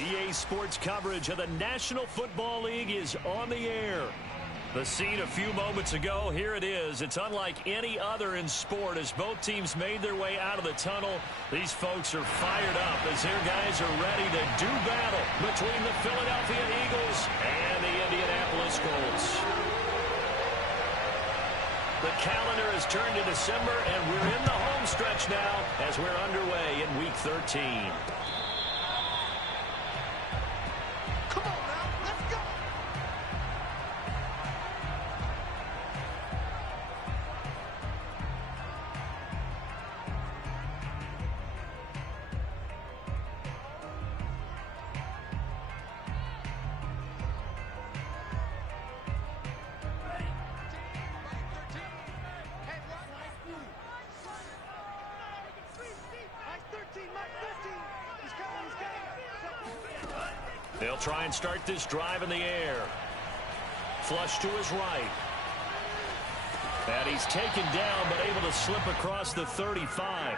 EA Sports coverage of the National Football League is on the air. The scene a few moments ago, here it is. It's unlike any other in sport as both teams made their way out of the tunnel. These folks are fired up as their guys are ready to do battle between the Philadelphia Eagles and the Indianapolis Colts. The calendar has turned to December, and we're in the home stretch now as we're underway in Week 13. They'll try and start this drive in the air. Flush to his right. And he's taken down, but able to slip across the 35.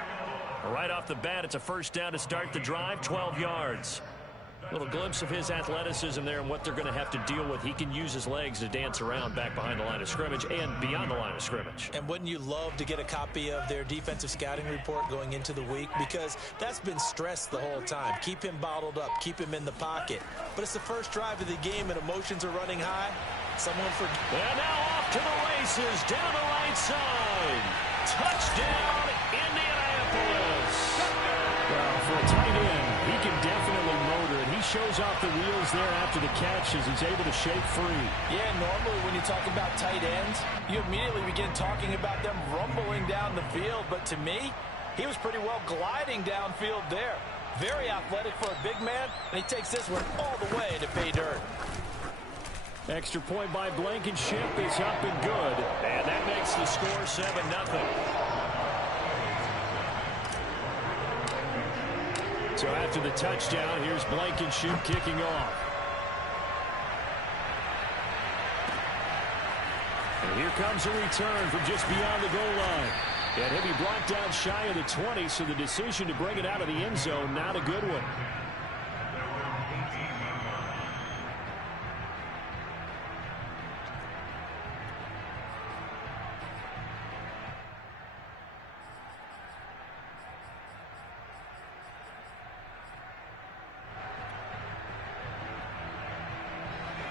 Right off the bat, it's a first down to start the drive, 12 yards. A little glimpse of his athleticism there and what they're going to have to deal with. He can use his legs to dance around back behind the line of scrimmage and beyond the line of scrimmage. And wouldn't you love to get a copy of their defensive scouting report going into the week? Because that's been stressed the whole time. Keep him bottled up. Keep him in the pocket. But it's the first drive of the game and emotions are running high. And now off to the races down the right side. Touchdown, Indianapolis. Well, for a tight end, he can definitely motor, and he shows off the wheels there after the catch as he's able to shake free. Yeah, normally when you talk about tight ends, you immediately begin talking about them rumbling down the field. But to me, he was pretty well gliding downfield there. Very athletic for a big man, and he takes this one all the way to pay dirt. Extra point by Blankenship is up and good. And that makes the score 7-0. So after the touchdown, here's Blankenship kicking off. And here comes a return from just beyond the goal line. And he'll be brought down shy of the 20, so the decision to bring it out of the end zone, not a good one.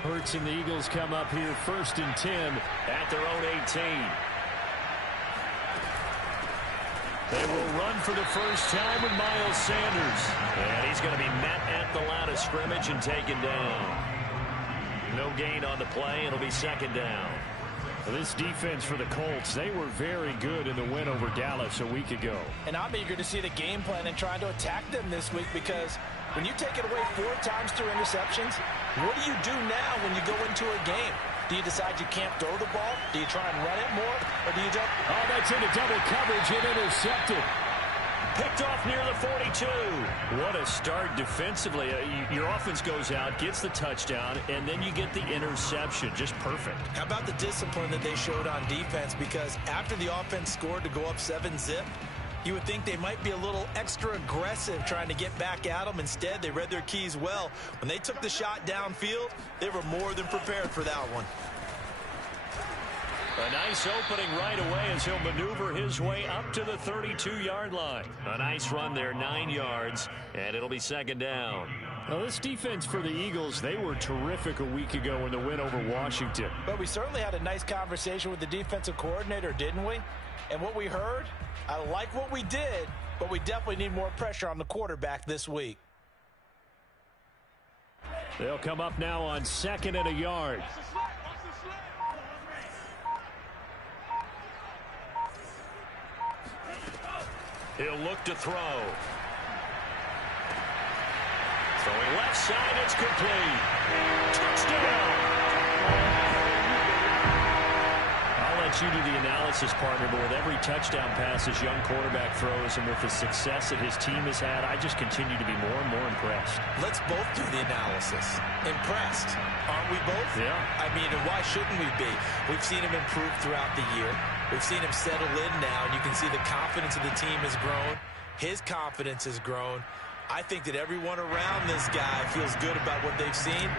Hurts and the Eagles come up here 1st and 10 at their own 18. They will run for the first time with Miles Sanders. And he's going to be met at the line of scrimmage and taken down. No gain on the play. It'll be 2nd down. Well, this defense for the Colts, they were very good in the win over Dallas a week ago. And I'm eager to see the game plan and trying to attack them this week, because when you take it away 4 times through interceptions, what do you do now when you go into a game? Do you decide you can't throw the ball? Do you try and run it more? Or do you jump? Oh, that's into double coverage and intercepted. Picked off near the 42. What a start defensively. Your offense goes out, gets the touchdown, and then you get the interception. Just perfect. How about the discipline that they showed on defense? Because after the offense scored to go up 7-zip, you would think they might be a little extra aggressive trying to get back at them. Instead, they read their keys well. When they took the shot downfield, they were more than prepared for that one. A nice opening right away as he'll maneuver his way up to the 32-yard line. A nice run there, 9 yards, and it'll be 2nd down. Now, this defense for the Eagles, they were terrific a week ago in the win over Washington. But we certainly had a nice conversation with the defensive coordinator, didn't we? And what we heard, I like what we did, but we definitely need more pressure on the quarterback this week. They'll come up now on 2nd and a yard. He'll look to throw. Throwing left side, it's complete. Touchdown! I'll let you do the analysis, partner, but with every touchdown pass his young quarterback throws and with the success that his team has had, I just continue to be more and more impressed. Let's both do the analysis. Impressed. Aren't we both? Yeah. I mean, and why shouldn't we be? We've seen him improve throughout the year. We've seen him settle in now, and you can see the confidence of the team has grown. His confidence has grown. I think that everyone around this guy feels good about what they've seen,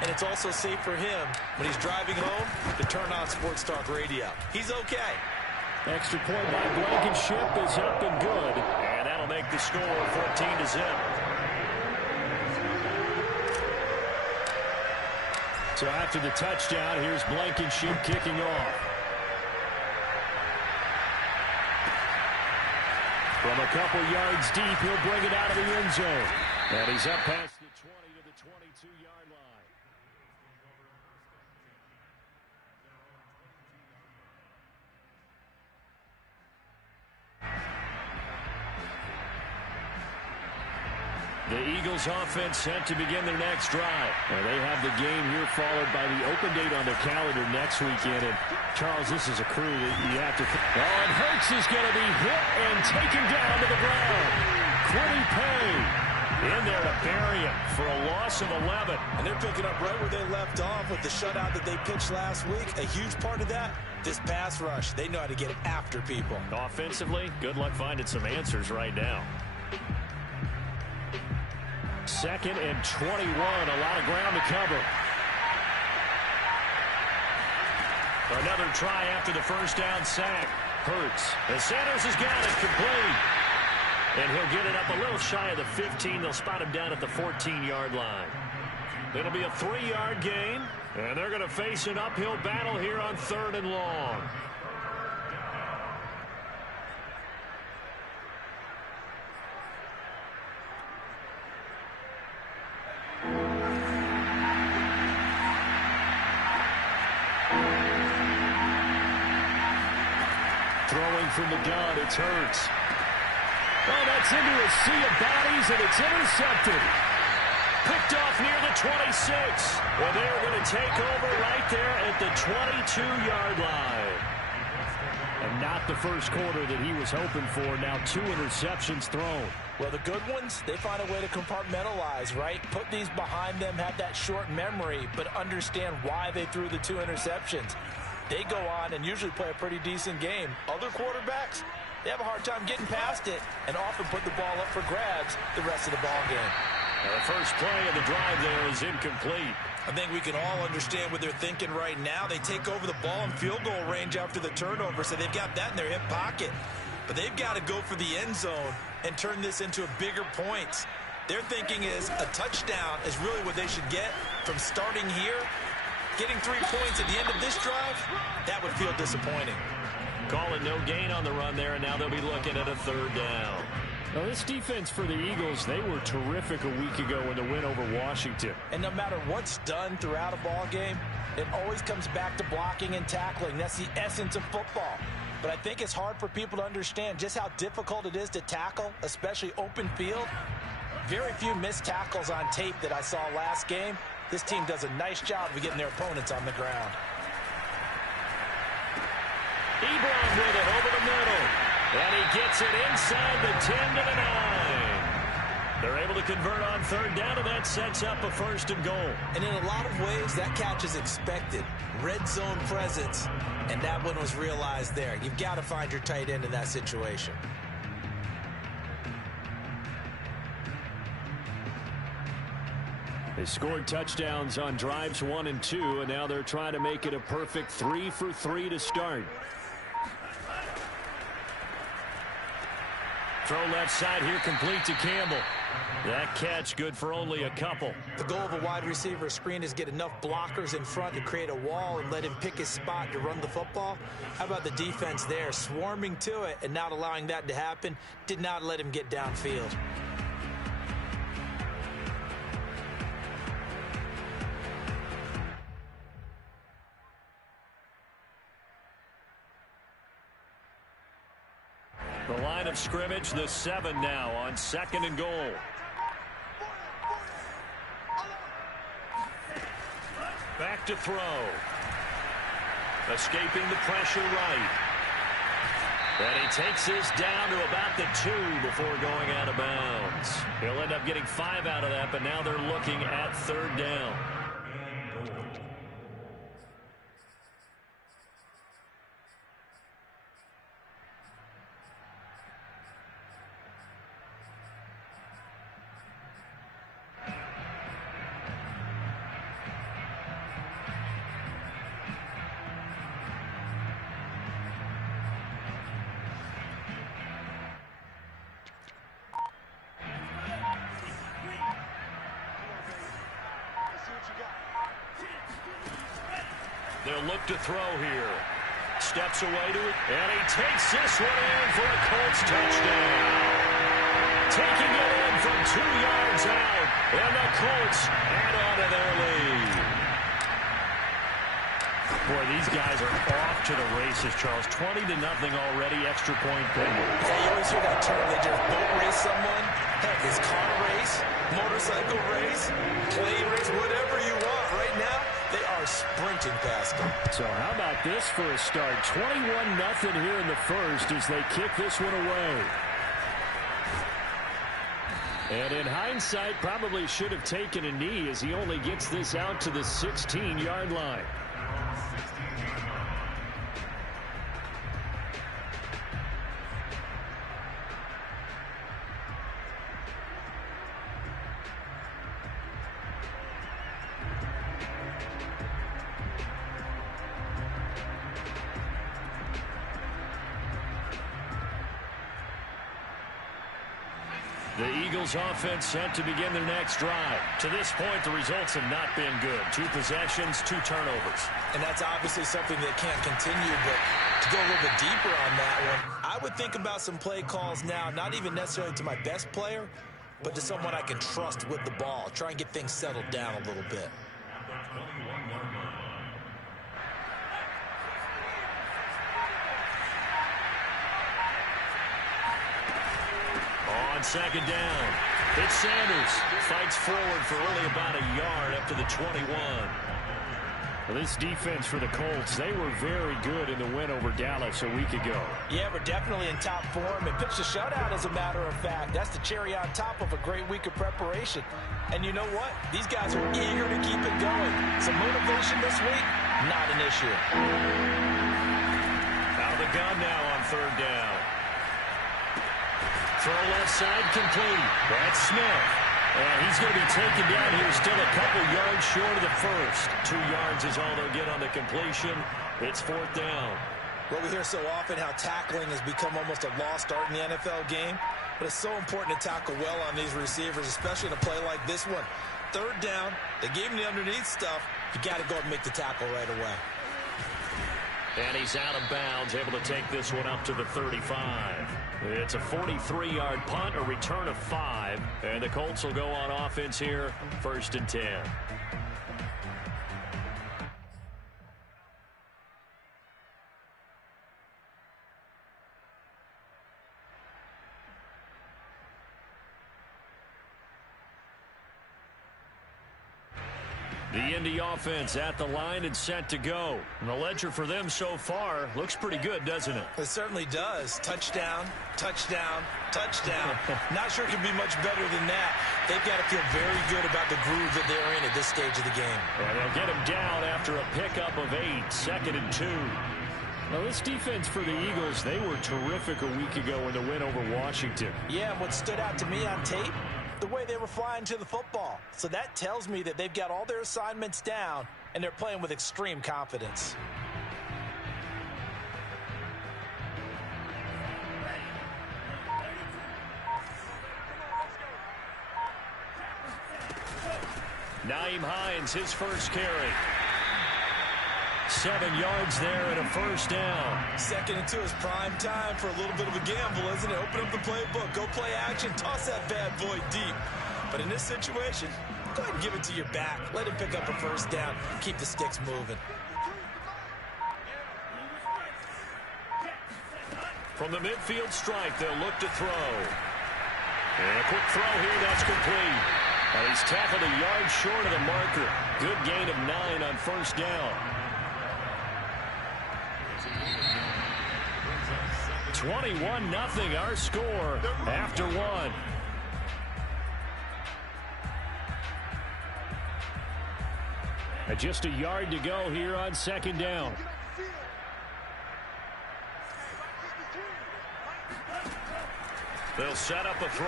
and it's also safe for him when he's driving home to turn on Sports Talk Radio. He's okay. Extra point by Blankenship is up and good, and that'll make the score 14-0. So after the touchdown, here's Blankenship kicking off. From a couple yards deep, he'll bring it out of the end zone. And he's up past the 20 to the 22-yard line. The Eagles offense set to begin their next drive. And they have the game here followed by the open date on their calendar next weekend. And Charles, this is a crew that you have to... Oh, and Hurts is going to be hit and taken down to the ground. Quiddy Pay in there to bury him for a loss of 11. And they're picking up right where they left off with the shutout that they pitched last week. A huge part of that, this pass rush. They know how to get after people. Offensively, good luck finding some answers right now. 2nd and 21, a lot of ground to cover. Another try after the first down sack. Hurts. And Sanders has got it complete. And he'll get it up a little shy of the 15. They'll spot him down at the 14-yard line. It'll be a 3-yard gain. And they're going to face an uphill battle here on 3rd and long. Throwing from the gun, it's Hurts. Oh, that's into a sea of bodies, and it's intercepted. Picked off near the 26. Well, they're going to take over right there at the 22-yard line. And not the first quarter that he was hoping for. Now 2 interceptions thrown. Well, the good ones, they find a way to compartmentalize, right? Put these behind them, have that short memory, but understand why they threw the 2 interceptions. They go on and usually play a pretty decent game. Other quarterbacks, they have a hard time getting past it and often put the ball up for grabs the rest of the ball game. The first play of the drive there is incomplete. I think we can all understand what they're thinking right now. They take over the ball in field goal range after the turnover, so they've got that in their hip pocket. But they've got to go for the end zone and turn this into a bigger points. Their thinking is a touchdown is really what they should get from starting here. Getting 3 points at the end of this drive, that would feel disappointing. Call it no gain on the run there, and now they'll be looking at a 3rd down. Now, this defense for the Eagles, they were terrific a week ago in the win over Washington. And no matter what's done throughout a ball game, it always comes back to blocking and tackling. That's the essence of football. But I think it's hard for people to understand just how difficult it is to tackle, especially open field. Very few missed tackles on tape that I saw last game. This team does a nice job of getting their opponents on the ground. Ebron with it over the middle. And he gets it inside the 10 to the 9. They're able to convert on 3rd down, and that sets up a 1st and goal. And in a lot of ways, that catch is expected. Red zone presence, and that one was realized there. You've got to find your tight end in that situation. They scored touchdowns on drives 1 and 2, and now they're trying to make it a perfect 3 for 3 to start. Throw left side here, complete to Campbell. That catch good for only a couple. The goal of a wide receiver screen is get enough blockers in front to create a wall and let him pick his spot to run the football. How about the defense there, swarming to it and not allowing that to happen? Did not let him get downfield. The line of scrimmage, the 7 now on 2nd and goal. Back to throw. Escaping the pressure right. And he takes this down to about the 2 before going out of bounds. He'll end up getting 5 out of that, but now they're looking at 3rd down. They'll look to throw here. Steps away to it, and he takes this one in for a Colts touchdown. Taking it in from 2 yards out, and the Colts add on to their lead. Boy, these guys are off to the races, Charles. 20-0 already, extra point pending. Yeah, you always hear that term, they just boat race someone. Heck, it's car race, motorcycle race, plane race, whatever you want. Right now, they are sprinting past them. So how about this for a start? 21-0 here in the first as they kick this one away. And in hindsight, probably should have taken a knee as he only gets this out to the 16-yard line. The Eagles offense set to begin their next drive. To this point, the results have not been good. 2 possessions, 2 turnovers. And that's obviously something that can't continue, but to go a little bit deeper on that one, I would think about some play calls now, not even necessarily to my best player, but to someone I can trust with the ball. Try and get things settled down a little bit. On second down, it's Sanders. Fights forward for only about a yard up to the 21. Well, this defense for the Colts, they were very good in the win over Dallas a week ago. Yeah, we're definitely in top form and pitched a shutout, as a matter of fact. That's the cherry on top of a great week of preparation. And you know what? These guys are eager to keep it going. Some motivation this week, not an issue. Out of the gun now on third down. Throw left side complete. That's Smith. And he's going to be taken down here, still a couple yards short of the first. 2 yards is all they'll get on the completion. It's fourth down. Well, we hear so often how tackling has become almost a lost art in the NFL game. But it's so important to tackle well on these receivers, especially in a play like this one. Third down, they gave him the underneath stuff. You got to go and make the tackle right away. And he's out of bounds, able to take this one up to the 35. It's a 43-yard punt, a return of 5. And the Colts will go on offense here, 1st and 10. The Indy offense at the line and set to go. And the ledger for them so far looks pretty good, doesn't it? It certainly does. Touchdown, touchdown, touchdown. Not sure it could be much better than that. They've got to feel very good about the groove that they're in at this stage of the game. And they'll get him down after a pickup of 8, 2nd and 2. Now, this defense for the Eagles, they were terrific a week ago in the win over Washington. Yeah, and what stood out to me on tape, the way they were flying to the football. So that tells me that they've got all their assignments down and they're playing with extreme confidence. Nyheim Hines, his first carry. 7 yards there and a first down. 2nd and 2 is prime time for a little bit of a gamble, isn't it? Open up the playbook, go play action, toss that bad boy deep. But in this situation, go ahead and give it to your back. Let him pick up a first down. Keep the sticks moving. From the midfield strike, they'll look to throw. And a quick throw here, that's complete. And he's tackled a yard short of the marker. Good gain of 9 on first down. 21-0 our score after 1. And just a yard to go here on 2nd down. They'll set up a throw.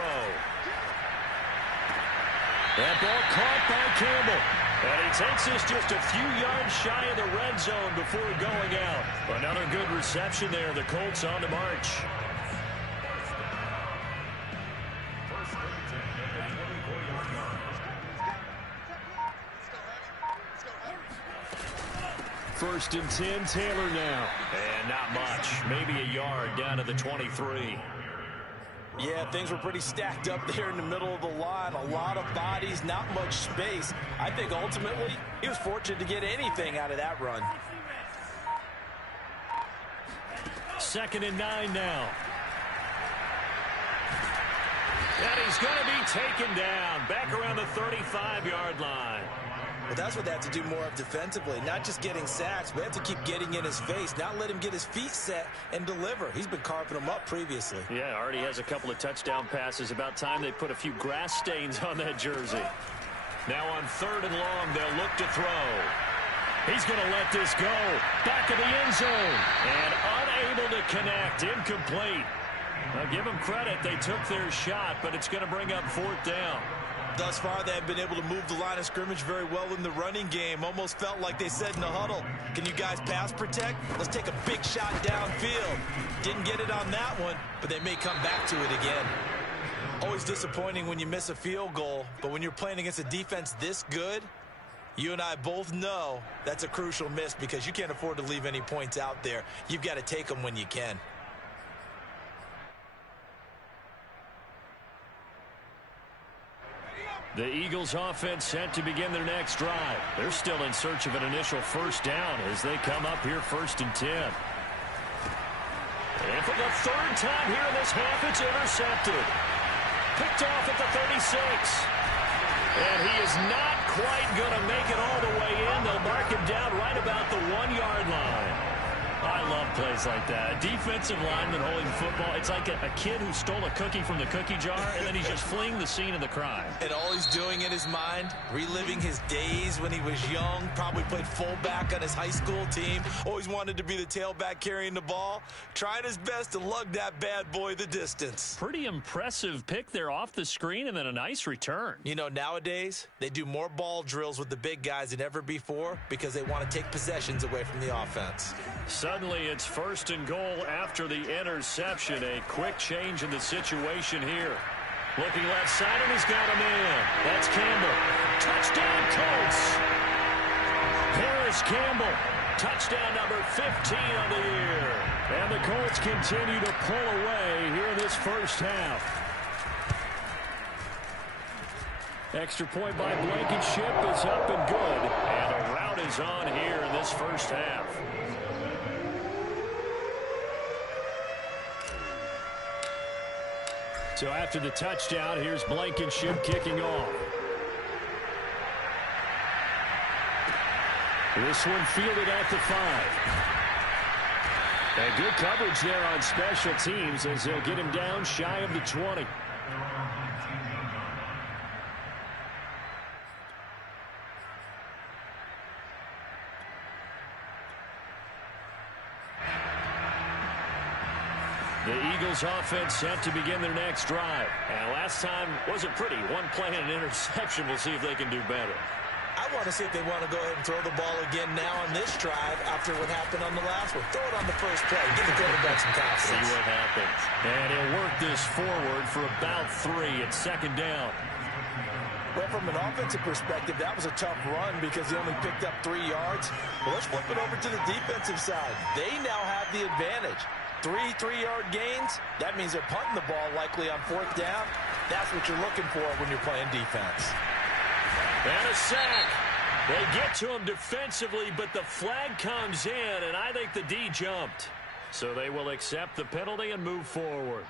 That ball caught by Campbell. And he takes this just a few yards shy of the red zone before going out. Another good reception there. The Colts on the march. First and 10, Taylor now. And not much. Maybe a yard down to the 23. Yeah, things were pretty stacked up there in the middle of the line. A lot of bodies, not much space. I think ultimately he was fortunate to get anything out of that run. Second and 9 now. And he's going to be taken down back around the 35-yard line. Well, that's what they have to do more of defensively. Not just getting sacks, but they have to keep getting in his face, not let him get his feet set and deliver. He's been carving them up previously. Yeah, already has a couple of touchdown passes. About time they put a few grass stains on that jersey. Now on 3rd and long, they'll look to throw. He's going to let this go. Back of the end zone. And unable to connect. Incomplete. Now, give them credit. They took their shot, but it's going to bring up 4th down. Thus far, they have been able to move the line of scrimmage very well in the running game. Almost felt like they said in the huddle, can you guys pass protect? Let's take a big shot downfield. Didn't get it on that one, but they may come back to it again. Always disappointing when you miss a field goal, but when you're playing against a defense this good, you and I both know that's a crucial miss because you can't afford to leave any points out there. You've got to take them when you can. The Eagles offense set to begin their next drive. They're still in search of an initial first down as they come up here 1st and 10. And for the 3rd time here in this half, it's intercepted. Picked off at the 36. And he is not quite going to make it all the way in. They'll mark him down right about the 1-yard line. I love plays like that. Defensive lineman holding football. It's like a kid who stole a cookie from the cookie jar, and then he's just fleeing the scene of the crime. And all he's doing in his mind, reliving his days when he was young, probably played fullback on his high school team, always wanted to be the tailback carrying the ball, trying his best to lug that bad boy the distance. Pretty impressive pick there off the screen and then a nice return. You know, nowadays, they do more ball drills with the big guys than ever before because they want to take possessions away from the offense. Suddenly, it's 1st and goal after the interception. A quick change in the situation here. Looking left side, and he's got him in. That's Campbell. Touchdown, Colts. Harris Campbell. Touchdown number 15 on the year. And the Colts continue to pull away here in this first half. Extra point by Blankenship is up and good. And a rout is on here in this first half. So after the touchdown, here's Blankenship kicking off. This one fielded at the 5. And good coverage there on special teams as they'll get him down shy of the 20. The Eagles offense set to begin their next drive. And last time wasn't pretty. One play and an interception. We'll see if they can do better. I want to see if they want to go ahead and throw the ball again now on this drive after what happened on the last one. Throw it on the first play. Give the quarterback some confidence. See what happens. And he'll work this forward for about 3 at 2nd down. Well, from an offensive perspective, that was a tough run because he only picked up 3 yards. Well, let's flip it over to the defensive side. They now have the advantage. 3 3-yard gains, that means they're punting the ball likely on 4th down. That's what you're looking for when you're playing defense. And a sack. They get to him defensively, but the flag comes in, and I think the D jumped. So they will accept the penalty and move forward.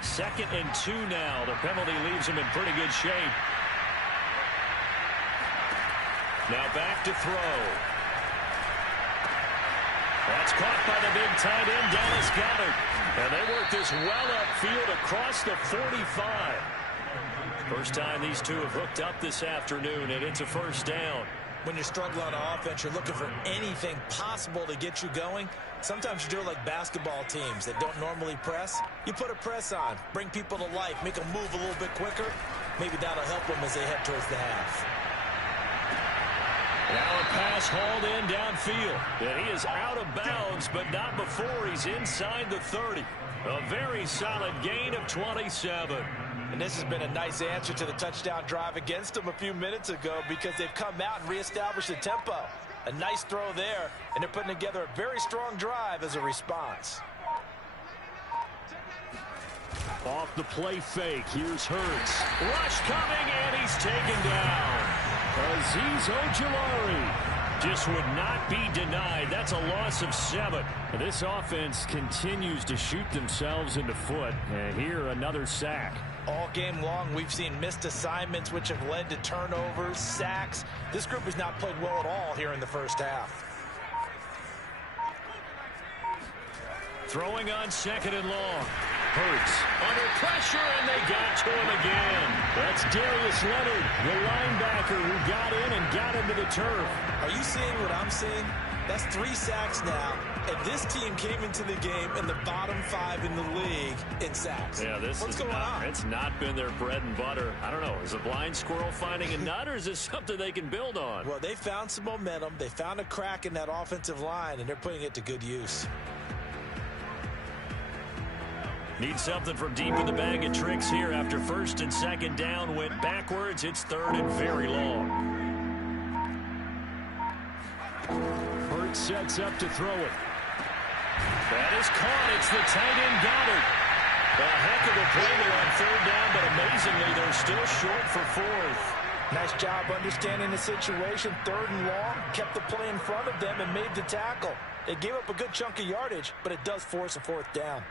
2nd and 2 now. The penalty leaves him in pretty good shape. Now back to throw. That's caught by the big tight end, Dallas Goedert. And they work this well upfield across the 45. First time these two have hooked up this afternoon, and it's a first down. When you're struggling on offense, you're looking for anything possible to get you going. Sometimes you do it like basketball teams that don't normally press. You put a press on, bring people to life, make them move a little bit quicker. Maybe that'll help them as they head towards the half. Now a pass hauled in downfield. And he is out of bounds, but not before he's inside the 30. A very solid gain of 27. And this has been a nice answer to the touchdown drive against them a few minutes ago because they've come out and reestablished the tempo. A nice throw there, and they're putting together a very strong drive as a response. Off the play fake, here's Hurts. Rush coming, and he's taken down. Azeez Ojulari just would not be denied. That's a loss of 7. This offense continues to shoot themselves in the foot. And here, another sack. All game long, we've seen missed assignments, which have led to turnovers, sacks. This group has not played well at all here in the first half. Throwing on 2nd and long. Hurts under pressure, and they got to him again. That's Darius Leonard, the linebacker who got in and got into the turf. Are you seeing what I'm seeing? That's 3 sacks now, and this team came into the game in the bottom 5 in the league in sacks. Yeah, what's going on? It's not been their bread and butter. I don't know. Is a blind squirrel finding a nut, or is this something they can build on? Well, they found some momentum. They found a crack in that offensive line, and they're putting it to good use. Need something from deep in the bag of tricks here after 1st and 2nd down went backwards. It's 3rd and very long. Hurts sets up to throw it. That is caught. It's the tight end Goddard. A heck of a play there on 3rd down, but amazingly they're still short for 4th. Nice job understanding the situation. 3rd and long, kept the play in front of them and made the tackle. They gave up a good chunk of yardage, but it does force a 4th down.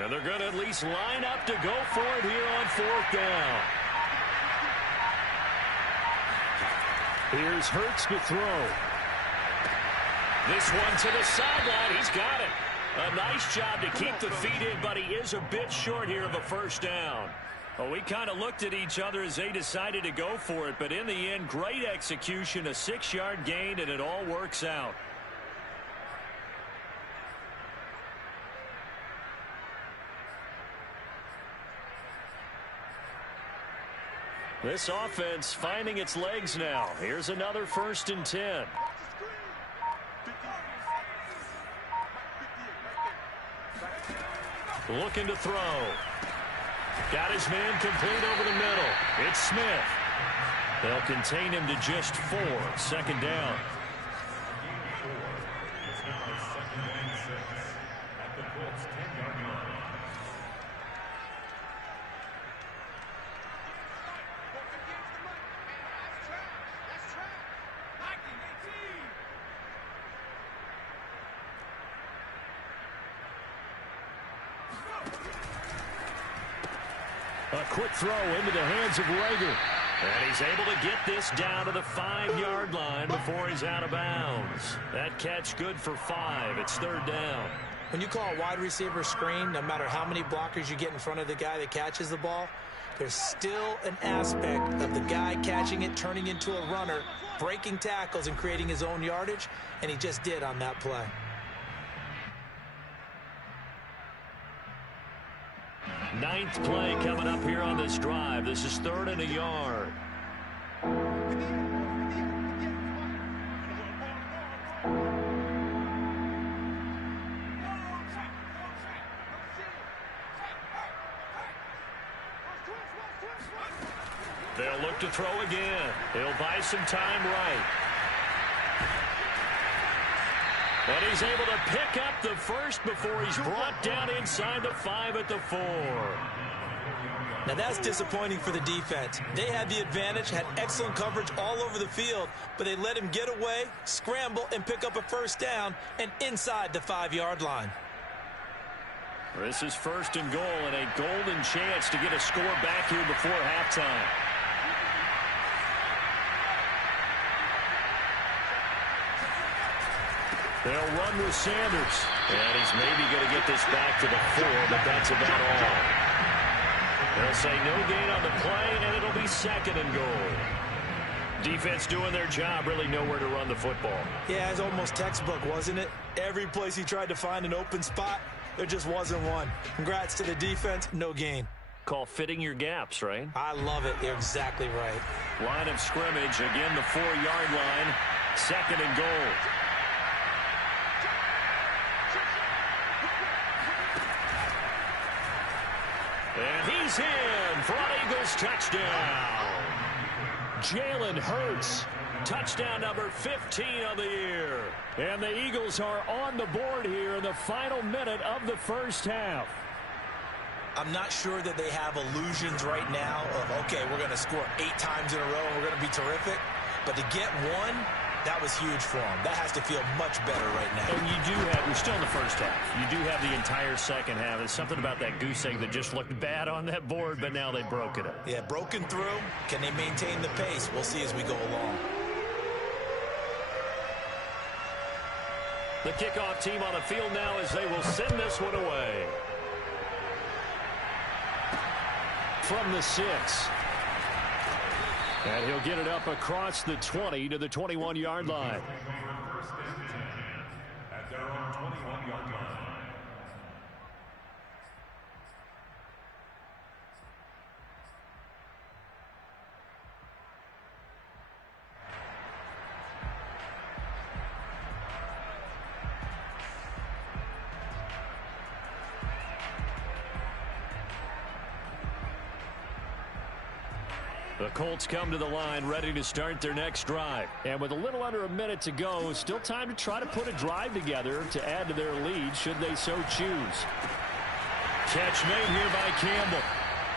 And they're going to at least line up to go for it here on 4th down. Here's Hurts to throw. This one to the sideline. He's got it. A nice job to keep the feet in, but he is a bit short here of a 1st down. Well, we kind of looked at each other as they decided to go for it, but in the end, great execution, a 6-yard gain, and it all works out. This offense finding its legs now. Here's another 1st and 10. Looking to throw. Got his man complete over the middle. It's Smith. They'll contain him to just 4. 2nd down. A quick throw into the hands of Rager. And he's able to get this down to the 5-yard line before he's out of bounds. That catch good for 5. It's 3rd down. When you call a wide receiver screen, no matter how many blockers you get in front of the guy that catches the ball, there's still an aspect of the guy catching it, turning into a runner, breaking tackles and creating his own yardage, and he just did on that play. Ninth play coming up here on this drive. This is 3rd and a yard. They'll look to throw again. He'll buy some time right. And he's able to pick up the first before he's brought down inside the 5 at the 4. Now that's disappointing for the defense. They had the advantage, had excellent coverage all over the field, but they let him get away, scramble, and pick up a 1st down and inside the 5-yard line. This is 1st and goal and a golden chance to get a score back here before halftime. They'll run with Sanders. And he's maybe going to get this back to the 4, but that's about all. They'll say no gain on the play, and it'll be 2nd and goal. Defense doing their job, really nowhere to run the football. Yeah, it's almost textbook, wasn't it? Every place he tried to find an open spot, there just wasn't one. Congrats to the defense, no gain. Call fitting your gaps, right? I love it. You're exactly right. Line of scrimmage, again the 4-yard line. 2nd and goal. And he's in for an Eagles touchdown. Jalen Hurts, touchdown number 15 of the year. And the Eagles are on the board here in the final minute of the first half. I'm not sure that they have illusions right now of, okay, we're going to score 8 times in a row and we're going to be terrific. But to get one, that was huge for them. That has to feel much better right now. And you do have, we're still in the first half. You do have the entire second half. There's something about that goose egg that just looked bad on that board, but now they broke it up. Yeah, broken through. Can they maintain the pace? We'll see as we go along. The kickoff team on the field now as they will send this one away. From the 6. And he'll get it up across the 20 to the 21-yard line. At their own 21-yard line. The Colts come to the line ready to start their next drive. And with a little under a minute to go, still time to try to put a drive together to add to their lead should they so choose. Catch made here by Campbell.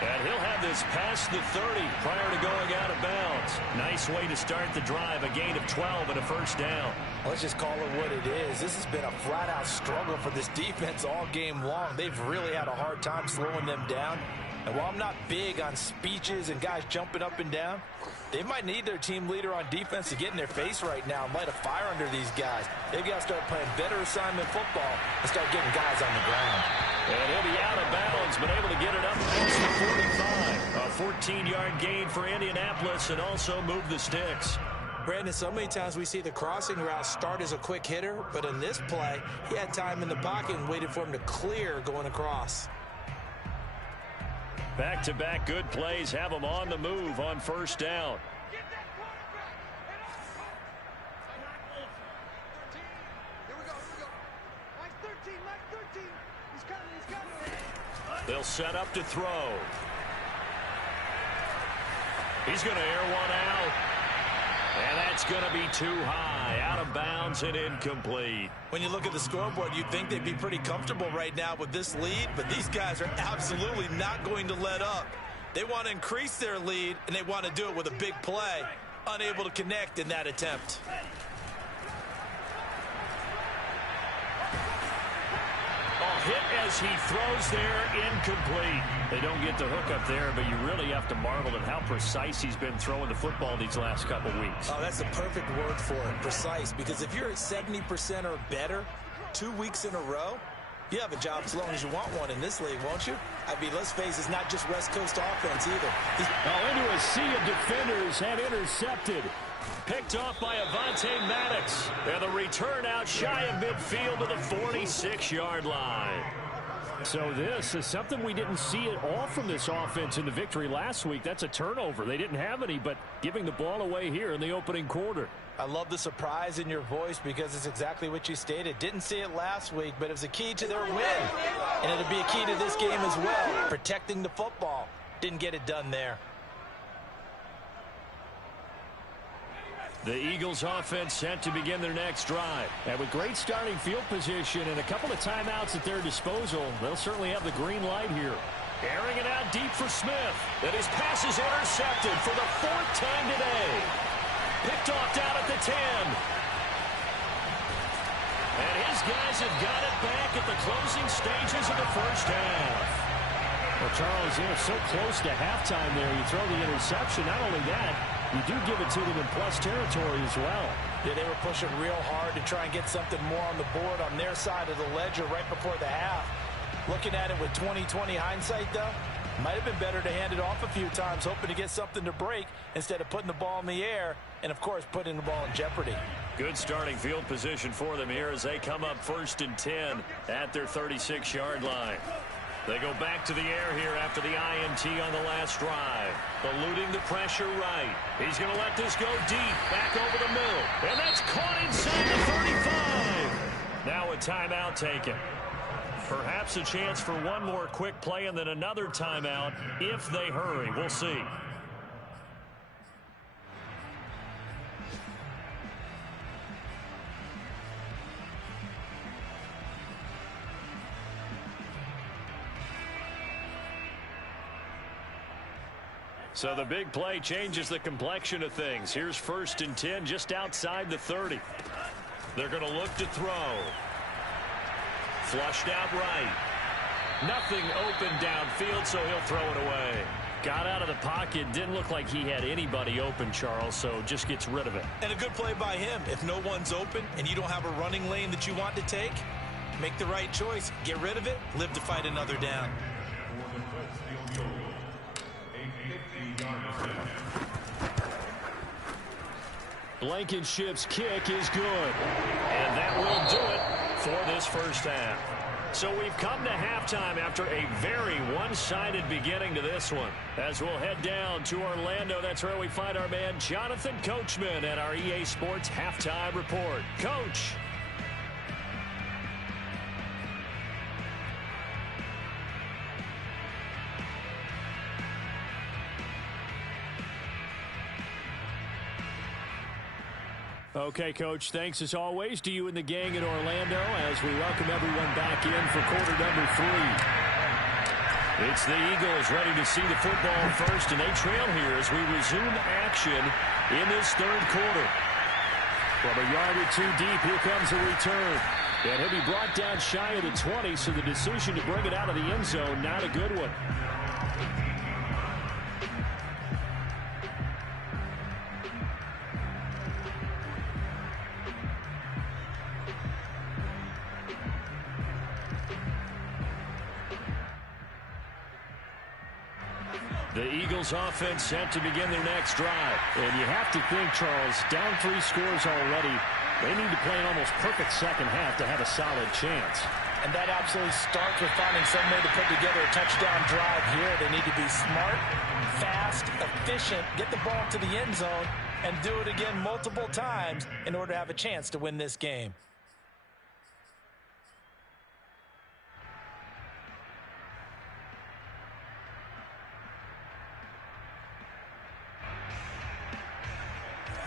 And he'll have this past the 30 prior to going out of bounds. Nice way to start the drive, a gain of 12 and a first down. Let's just call it what it is. This has been a flat-out struggle for this defense all game long. They've really had a hard time slowing them down. And while I'm not big on speeches and guys jumping up and down, they might need their team leader on defense to get in their face right now and light a fire under these guys. They've got to start playing better assignment football and start getting guys on the ground. And he'll be out of bounds, but able to get it up past the 45. A 14-yard gain for Indianapolis and also move the sticks. Brandon, so many times we see the crossing route start as a quick hitter, but in this play, he had time in the pocket and waited for him to clear going across. Back-to-back good plays have them on the move on first down. They'll set up to throw. He's going to air one out. And that's going to be too high, out of bounds and incomplete. When you look at the scoreboard, you'd think they'd be pretty comfortable right now with this lead, but these guys are absolutely not going to let up. They want to increase their lead, and they want to do it with a big play. Unable to connect in that attempt. Hit as he throws there, incomplete. They don't get the hook up there, but you really have to marvel at how precise he's been throwing the football these last couple weeks. Oh, that's the perfect word for it, precise, because if you're at 70% or better 2 weeks in a row, you have a job as long as you want one in this league, won't you? I mean, let's face it, it's not just West Coast offense either. Into a sea of defenders and intercepted. Picked off by Avonte Maddox. And the return out shy of midfield to the 46-yard line. So this is something we didn't see at all from this offense in the victory last week. That's a turnover. They didn't have any, but giving the ball away here in the opening quarter. I love the surprise in your voice because it's exactly what you stated. Didn't see it last week, but it was a key to their win. And it'll be a key to this game as well, protecting the football. Didn't get it done there. The Eagles offense set to begin their next drive. And with great starting field position and a couple of timeouts at their disposal, they'll certainly have the green light here. Airing it out deep for Smith. And his pass is intercepted for the 4th time today. Picked off down at the 10. And his guys have got it back at the closing stages of the first half. Well, Charles, they're so close to halftime there. You throw the interception. Not only that, you do give it to them in plus territory as well. Yeah, they were pushing real hard to try and get something more on the board on their side of the ledger right before the half. Looking at it with 20/20 hindsight, though, might have been better to hand it off a few times, hoping to get something to break instead of putting the ball in the air and, of course, putting the ball in jeopardy. Good starting field position for them here as they come up 1st and 10 at their 36-yard line. They go back to the air here after the INT on the last drive. Eluding the pressure right. He's going to let this go deep. Back over the middle. And that's caught inside the 35. Now a timeout taken. Perhaps a chance for one more quick play and then another timeout if they hurry. We'll see. So the big play changes the complexion of things. Here's 1st and 10 just outside the 30. They're going to look to throw. Flushed out right. Nothing open downfield, so he'll throw it away. Got out of the pocket. Didn't look like he had anybody open, Charles, so just gets rid of it. And a good play by him. If no one's open and you don't have a running lane that you want to take, make the right choice. Get rid of it. Live to fight another down. Blankenship's kick is good. And that will do it for this first half. So we've come to halftime after a very one-sided beginning to this one. As we'll head down to Orlando, that's where we find our man Jonathan Coachman at our EA Sports Halftime Report. Coach. Okay, Coach, thanks as always to you and the gang in Orlando as we welcome everyone back in for quarter number 3. It's the Eagles ready to see the football first, and they trail here as we resume action in this third quarter. From a yard or two deep, here comes a return. And he'll be brought down shy of the 20, so the decision to bring it out of the end zone, not a good one. The Eagles offense set to begin their next drive. And you have to think, Charles, down 3 scores already. They need to play an almost perfect second half to have a solid chance. And that absolutely starts with finding some way to put together a touchdown drive here. They need to be smart, fast, efficient, get the ball to the end zone, and do it again multiple times in order to have a chance to win this game.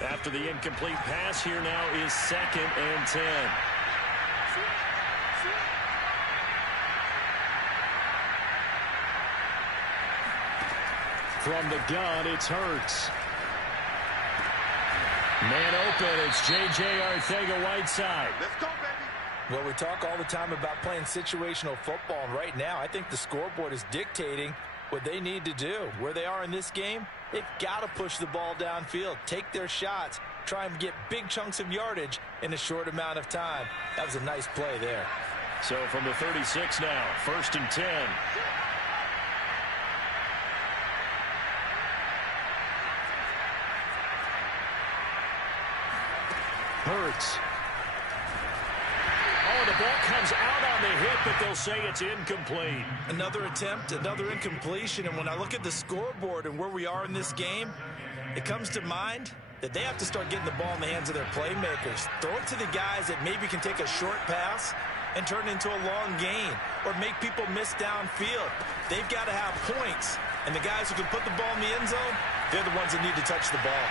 After the incomplete pass, here now is 2nd and 10. From the gun, it's Hurts. Man open, it's J.J. Arcega-Whiteside. Let's go, baby. Well, we talk all the time about playing situational football, and right now I think the scoreboard is dictating what they need to do. Where they are in this game, they've got to push the ball downfield, take their shots, try and get big chunks of yardage in a short amount of time. That was a nice play there. So from the 36 now, 1st and 10. Hurts. Oh, the ball comes out on the hit, but they'll say it's incomplete. Another attempt, another incompletion, and when I look at the scoreboard and where we are in this game, it comes to mind that they have to start getting the ball in the hands of their playmakers. Throw it to the guys that maybe can take a short pass and turn it into a long gain or make people miss downfield. They've got to have points, and the guys who can put the ball in the end zone, they're the ones that need to touch the ball.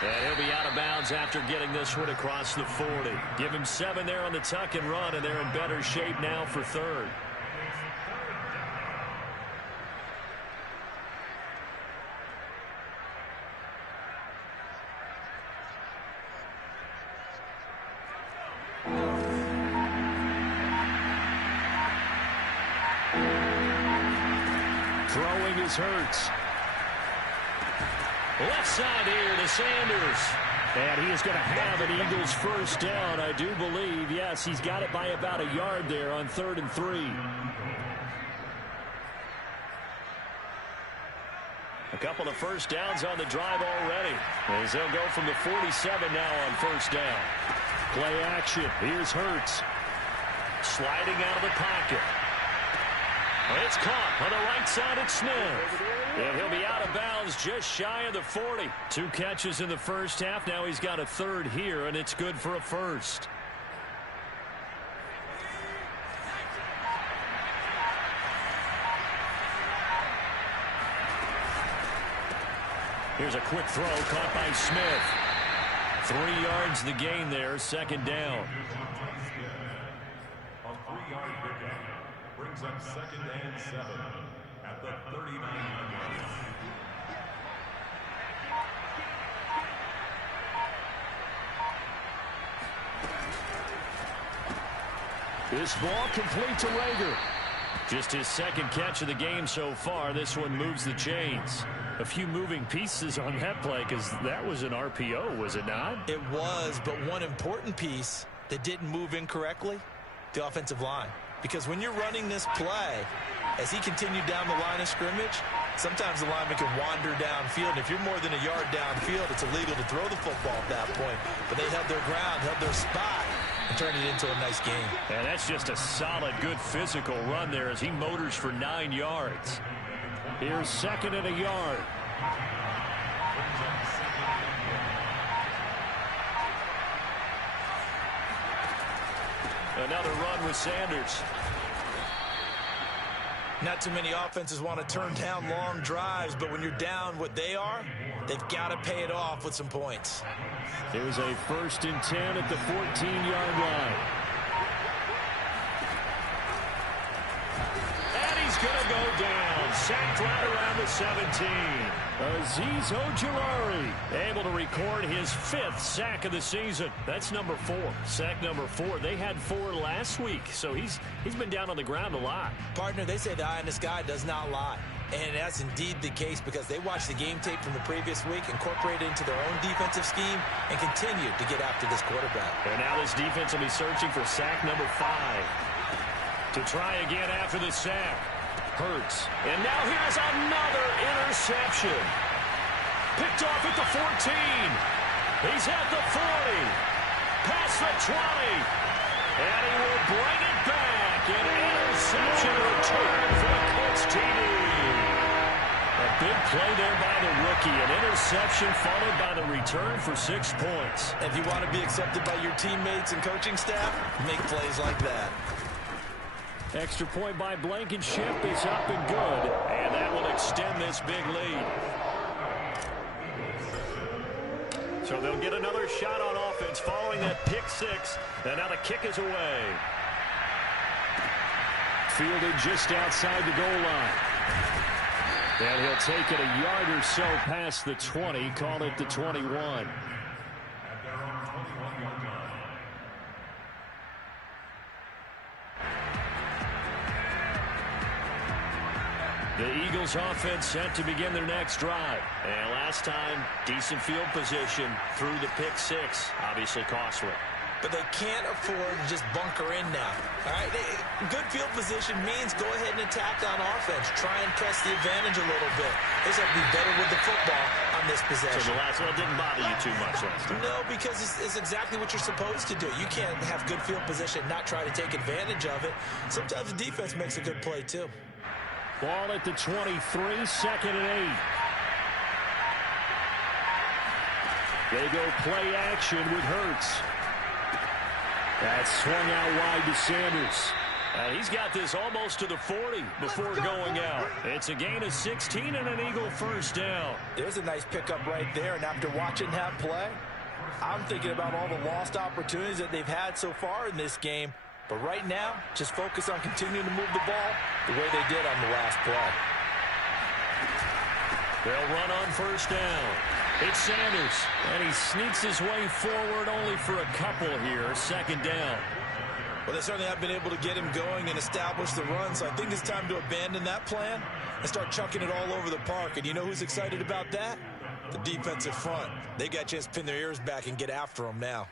And he'll be out of bounds after getting this one across the 40. Give him 7 there on the tuck and run, and they're in better shape now for 3rd. Throwing is Hurts. Left side here to Sanders. And he is going to have an Eagles first down, I do believe. Yes, he's got it by about a yard there on 3rd and 3. A couple of first downs on the drive already. As they'll go from the 47 now on first down. Play action. Here's Hurts. Sliding out of the pocket. It's caught on the right side at Smith. And he'll be out of bounds just shy of the 40. 2 catches in the first half. Now he's got a third here, and it's good for a first. Here's a quick throw caught by Smith. 3 yards the gain there, second down. A 3-yard pickup brings up 2nd and 7 at the 39-yard line. This ball complete to Rager. Just his second catch of the game so far. This one moves the chains. A few moving pieces on that play because that was an RPO, was it not? It was, but one important piece that didn't move incorrectly, the offensive line. Because when you're running this play, as he continued down the line of scrimmage, sometimes the lineman can wander downfield. And if you're more than a yard downfield, it's illegal to throw the football at that point. But they held their ground, held their spot, and turned it into a nice game. And that's just a solid, good physical run there as he motors for 9 yards. Here's 2nd and a yard. Another run with Sanders. Not too many offenses want to turn down long drives, but when you're down what they are, they've got to pay it off with some points. Here's a 1st and 10 at the 14-yard line. And he's going to go down. Sacked right around the 17. Azeez Ojulari able to record his 5th sack of the season. That's number 4. Sack number 4. They had 4 last week, so he's been down on the ground a lot. Partner, they say the eye in the sky does not lie. And that's indeed the case because they watched the game tape from the previous week, incorporated it into their own defensive scheme, and continued to get after this quarterback. And now this defense will be searching for sack number 5. To try again after the sack. Hurts. And now here's another interception. Picked off at the 14. He's at the 40. Past the 20. And he will bring it back. An interception return for the Colts TD. A big play there by the rookie. An interception followed by the return for 6 points. If you want to be accepted by your teammates and coaching staff, make plays like that. Extra point by Blankenship is up and good. And that will extend this big lead. So they'll get another shot on offense following that pick 6. And now the kick is away. Fielded just outside the goal line. And he'll take it a yard or so past the 20. Call it the 21. The Eagles offense set to begin their next drive. And last time, decent field position through the pick 6. Obviously costly. But they can't afford to just bunker in now. All right, good field position means go ahead and attack on offense. Try and press the advantage a little bit. They just have to be better with the football on this possession. So the last one didn't bother you too much last time? No, because it's exactly what you're supposed to do. You can't have good field position, not try to take advantage of it. Sometimes the defense makes a good play too. Ball at the 23, 2nd and 8. They go play action with Hurts. That swung out wide to Sanders. He's got this almost to the 40 before going out. It's a gain of 16 and an Eagle first down. There's a nice pickup right there, and after watching that play, I'm thinking about all the lost opportunities that they've had so far in this game. But right now, just focus on continuing to move the ball the way they did on the last play. They'll run on first down. It's Sanders, and he sneaks his way forward only for a couple here. 2nd down. Well, they certainly have been able to get him going and establish the run, so I think it's time to abandon that plan and start chucking it all over the park. And you know who's excited about that? The defensive front. They got a chance to pin their ears back and get after him now.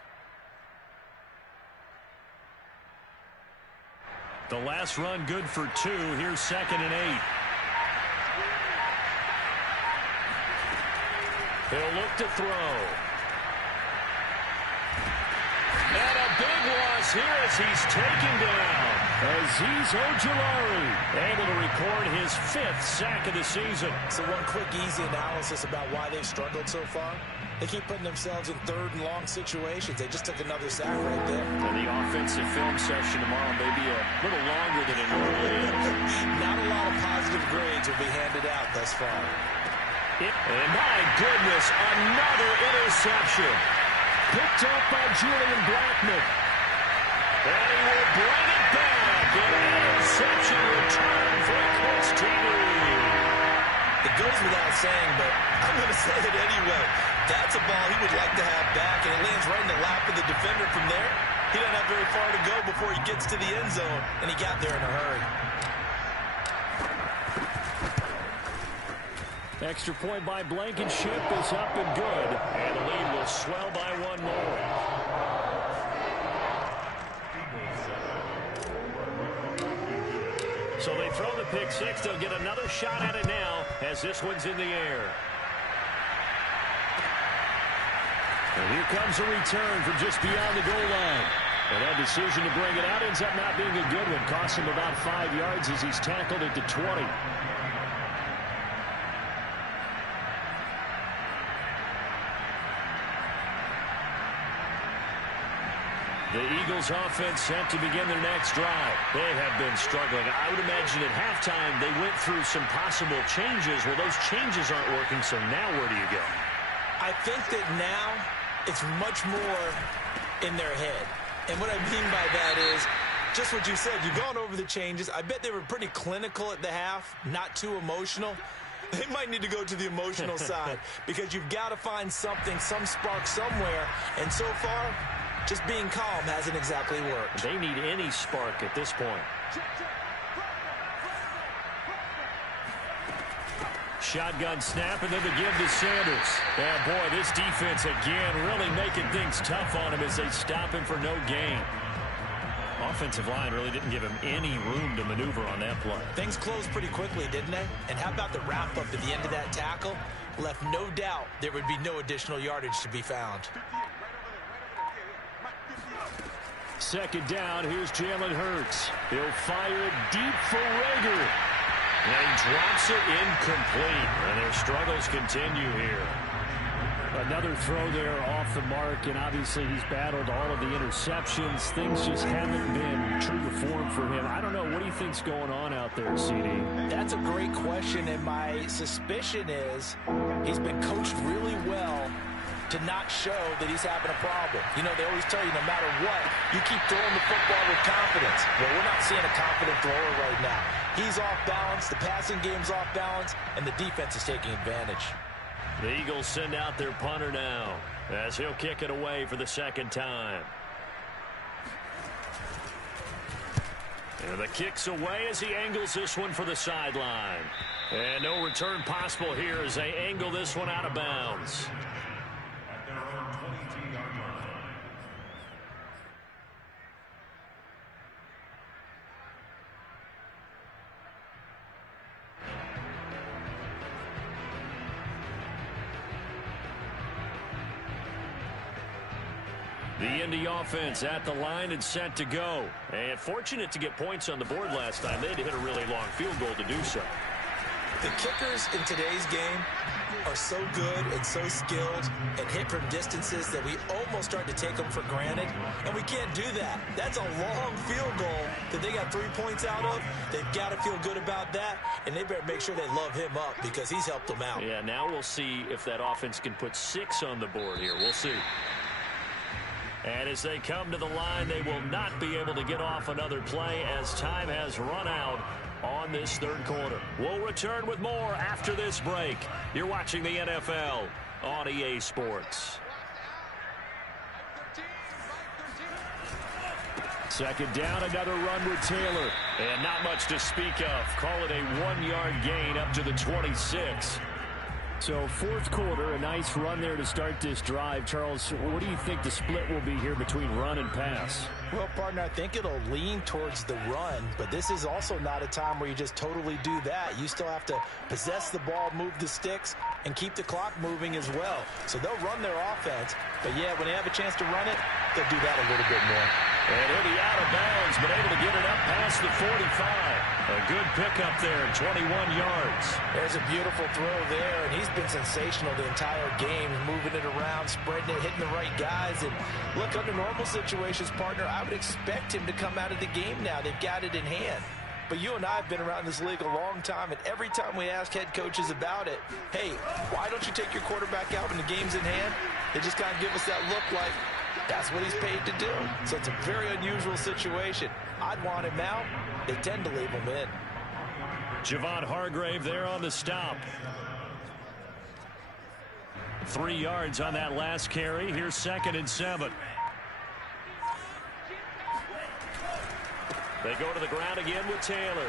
The last run good for 2. Here's 2nd and 8. He'll look to throw. And a big loss goodness, here as he's taken down. Azeez Ojulari able to record his 5th sack of the season. So one quick, easy analysis about why they've struggled so far. They keep putting themselves in 3rd and long situations. They just took another sack right there. And the offensive film session tomorrow may be a little longer than it normally is. Not a lot of positive grades will be handed out thus far. And my goodness, another interception. Picked up by Julian Blackmon. And he will bring it back. An interception return for Colts TD. It goes without saying, but I'm going to say it anyway. That's a ball he would like to have back, and it lands right in the lap of the defender from there. He doesn't have very far to go before he gets to the end zone, and he got there in a hurry. Extra point by Blankenship is up and good, and the lead will swell by 1 more. So they throw the pick six. They'll get another shot at it now as this one's in the air. And here comes a return from just beyond the goal line. And that decision to bring it out ends up not being a good one. Costs him about 5 yards as he's tackled at the 20. The Eagles offense set to begin their next drive. They have been struggling. I would imagine at halftime they went through some possible changes. Well, those changes aren't working, so now where do you go? I think that now it's much more in their head. And what I mean by that is just what you said. You've gone over the changes. I bet they were pretty clinical at the half, not too emotional. They might need to go to the emotional side because you've got to find something, some spark somewhere. And so far, just being calm hasn't exactly worked. They need any spark at this point. Shotgun snap, and then the give to Sanders. And boy, this defense again really making things tough on him as they stop him for no gain. Offensive line really didn't give him any room to maneuver on that play. Things closed pretty quickly, didn't they? And how about the wrap-up at the end of that tackle? Left no doubt there would be no additional yardage to be found. Second down, here's Jalen Hurts. He'll fire it deep for Rager. And he drops it incomplete. And their struggles continue here. Another throw there off the mark, and obviously he's battled all of the interceptions. Things just haven't been true to form for him. I don't know. What do you think's going on out there, CD? That's a great question, and my suspicion is he's been coached really well to not show that he's having a problem. You know, they always tell you no matter what, you keep throwing the football with confidence. Well, we're not seeing a confident thrower right now. He's off balance, the passing game's off balance, and the defense is taking advantage. The Eagles send out their punter now as he'll kick it away for the second time. And the kick's away as he angles this one for the sideline. And no return possible here as they angle this one out of bounds. At their own 22-yard line. The Indy offense at the line and set to go. And fortunate to get points on the board last time. They had to hit a really long field goal to do so. The kickers in today's game are so good and so skilled and hit from distances that we almost start to take them for granted. And we can't do that. That's a long field goal that they got 3 points out of. They've got to feel good about that. And they better make sure they love him up because he's helped them out. Yeah, now we'll see if that offense can put 6 on the board here. We'll see. And as they come to the line, they will not be able to get off another play as time has run out on this third quarter. We'll return with more after this break. You're watching the NFL on EA Sports. Second down, another run with Taylor. And not much to speak of. Call it a 1-yard gain up to the 26. So fourth quarter, a nice run there to start this drive. Charles, what do you think the split will be here between run and pass? Well, partner, I think it'll lean towards the run, but this is also not a time where you just totally do that. You still have to possess the ball, move the sticks, and keep the clock moving as well. So they'll run their offense, but yeah, when they have a chance to run it, they'll do that a little bit more. And he'll be out of bounds, but able to get it up past the 45. A good pickup there, 21 yards. There's a beautiful throw there, and he's been sensational the entire game, moving it around, spreading it, hitting the right guys. And look, under normal situations, partner, I would expect him to come out of the game now. They've got it in hand. But you and I have been around this league a long time, and every time we ask head coaches about it, hey, why don't you take your quarterback out when the game's in hand? They just kind of give us that look like that's what he's paid to do. So it's a very unusual situation. I'd want him out. They tend to leave him in. Javon Hargrave there on the stop. 3 yards on that last carry. Here's 2nd and 7. They go to the ground again with Taylor.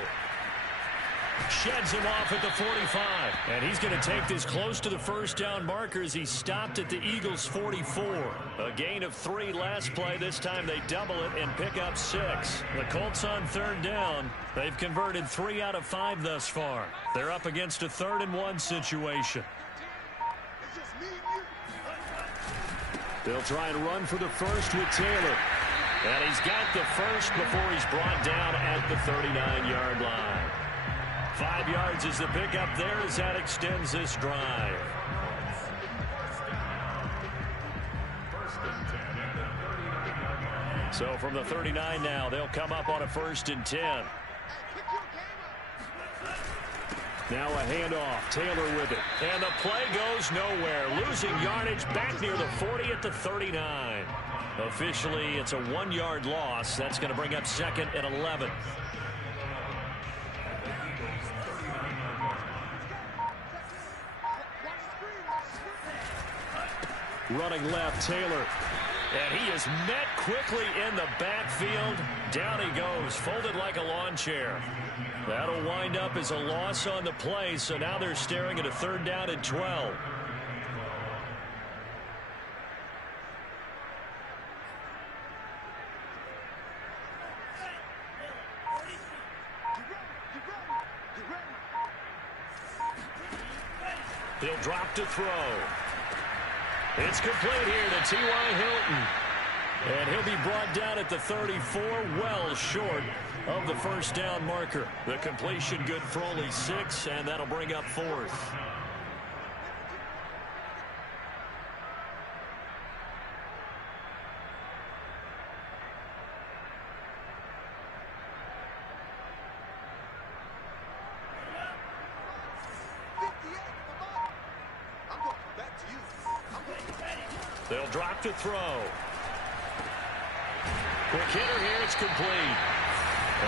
Sheds him off at the 45. And he's going to take this close to the first down marker as he stopped at the Eagles' 44. A gain of 3 last play. This time they double it and pick up 6. The Colts on 3rd down. They've converted 3 out of 5 thus far. They're up against a 3rd and 1 situation. They'll try and run for the first with Taylor. And he's got the first before he's brought down at the 39-yard line. 5 yards is the pickup there as that extends this drive. So from the 39 now, they'll come up on a 1st and 10. Now a handoff. Taylor with it. And the play goes nowhere. Losing yardage back near the 40 at the 39. Officially, it's a 1-yard loss. That's going to bring up 2nd and 11. Running left, Taylor. And he is met quickly in the backfield. Down he goes, folded like a lawn chair. That'll wind up as a loss on the play, so now they're staring at a 3rd down and 12. He'll drop to throw. It's complete here to T.Y. Hilton. And he'll be brought down at the 34, well short of the first down marker. The completion good for only 6, and that'll bring up 4th. They'll drop to throw. Quick hitter here, it's complete.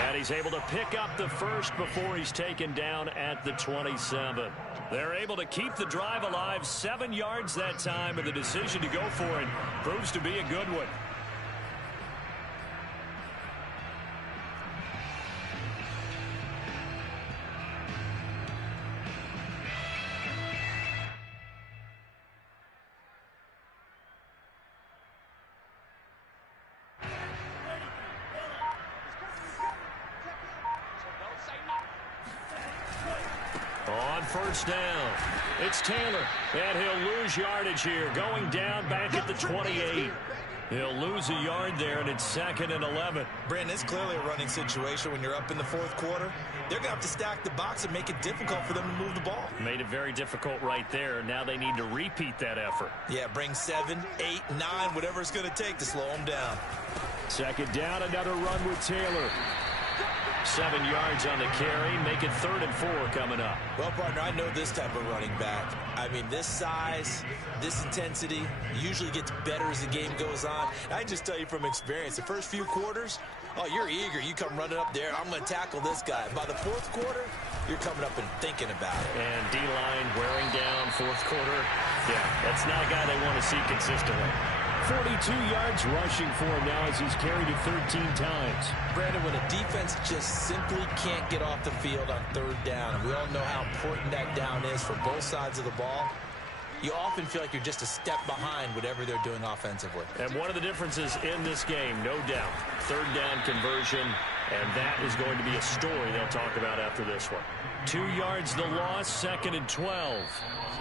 And he's able to pick up the first before he's taken down at the 27. They're able to keep the drive alive, 7 yards that time, and the decision to go for it proves to be a good one. On 1st down, it's Taylor, and he'll lose yardage here, going down back at the 28. He'll lose a yard there, and it's 2nd and 11. Brandon, it's clearly a running situation when you're up in the 4th quarter. They're going to have to stack the box and make it difficult for them to move the ball. Made it very difficult right there. Now they need to repeat that effort. Yeah, bring 7, 8, 9, whatever it's going to take to slow them down. 2nd down, another run with Taylor. 7 yards on the carry, make it 3rd and 4 coming up. Well, partner, I know this type of running back. I mean, this size, this intensity usually gets better as the game goes on. I can just tell you from experience, the first few quarters, oh, you're eager. You come running up there, I'm going to tackle this guy. By the 4th quarter, you're coming up and thinking about it. And D-line wearing down 4th quarter. Yeah, that's not a guy they want to see consistently. 42 yards rushing for him now as he's carried it 13 times. Brandon, when a defense just simply can't get off the field on 3rd down, and we all know how important that down is for both sides of the ball, you often feel like you're just a step behind whatever they're doing offensively. And one of the differences in this game, no doubt, 3rd down conversion, and that is going to be a story they'll talk about after this one. 2 yards the loss, 2nd and 12.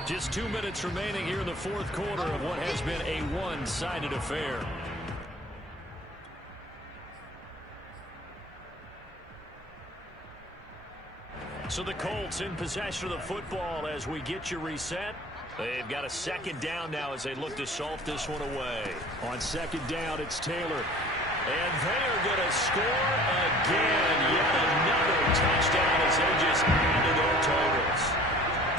Just 2 minutes remaining here in the 4th quarter of what has been a one-sided affair. So the Colts in possession of the football as we get you reset. They've got a second down now as they look to salt this one away. On second down, it's Taylor. And they are going to score again. Yet another touchdown as they just added their totals.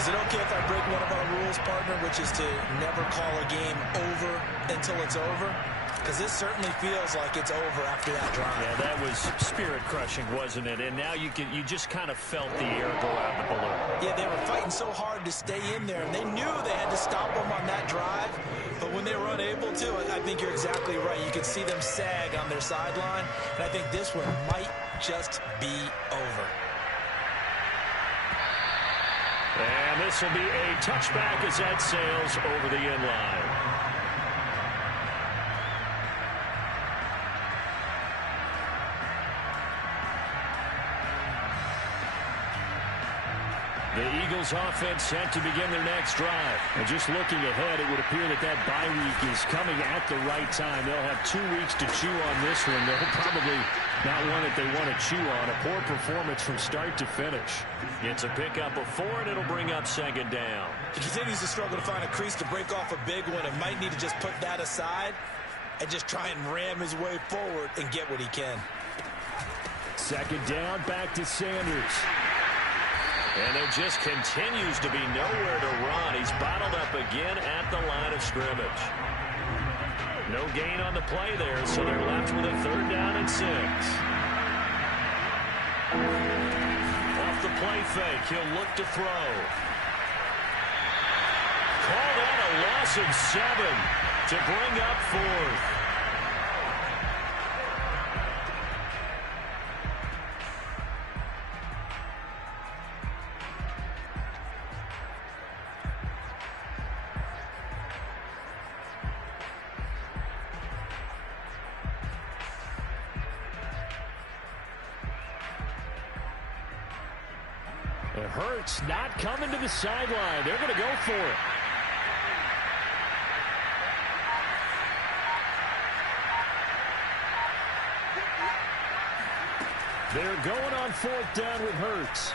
Is it okay if I break one of our rules, partner, which is to never call a game over until it's over? Because this certainly feels like it's over after that drive. Yeah, that was spirit-crushing, wasn't it? And now you just kind of felt the air go out the balloon. Yeah, they were fighting so hard to stay in there, and they knew they had to stop them on that drive. But when they were unable to, I think you're exactly right. You could see them sag on their sideline, and I think this one might just be over. And this will be a touchback as that sails over the end line. The Eagles offense set to begin their next drive. And just looking ahead, it would appear that bye week is coming at the right time. They'll have 2 weeks to chew on this one. They'll probably not one that they want to chew on. A poor performance from start to finish. It's a pickup of 4, and it'll bring up second down. He continues to struggle to find a crease to break off a big one and might need to just put that aside and just try and ram his way forward and get what he can. Second down, back to Sanders. And there just continues to be nowhere to run. He's bottled up again at the line of scrimmage. No gain on the play there, so they're left with a 3rd down and 6. Off the play fake, he'll look to throw. Called out a loss of 7 to bring up 4th. Hurts not coming to the sideline. They're going to go for it. They're going on 4th down with Hurts.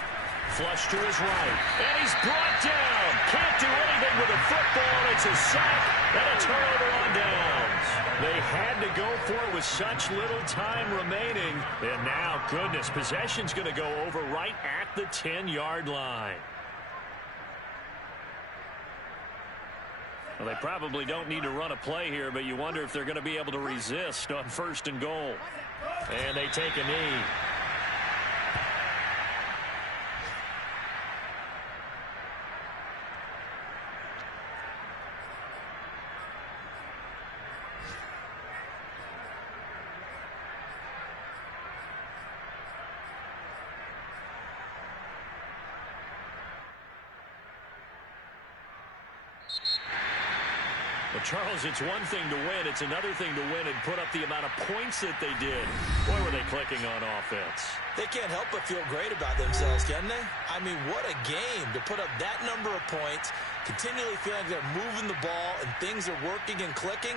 Flush to his right. And he's brought down. Can't do anything with the football. It's a sack and a turnover on downs. They had to go for it with such little time remaining. And now, goodness, possession's going to go over right at the 10-yard line. Well, they probably don't need to run a play here, but you wonder if they're going to be able to resist on 1st and goal. And they take a knee. Well, Charles, it's one thing to win. It's another thing to win and put up the amount of points that they did. Boy, were they clicking on offense. They can't help but feel great about themselves, can they? I mean, what a game to put up that number of points, continually feeling like they're moving the ball and things are working and clicking.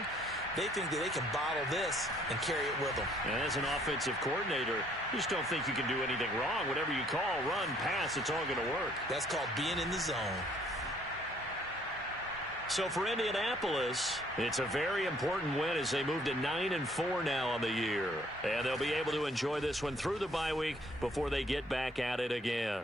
They think that they can bottle this and carry it with them. And as an offensive coordinator, you just don't think you can do anything wrong. Whatever you call, run, pass, it's all going to work. That's called being in the zone. So for Indianapolis, it's a very important win as they move to 9-4 now on the year. And they'll be able to enjoy this one through the bye week before they get back at it again.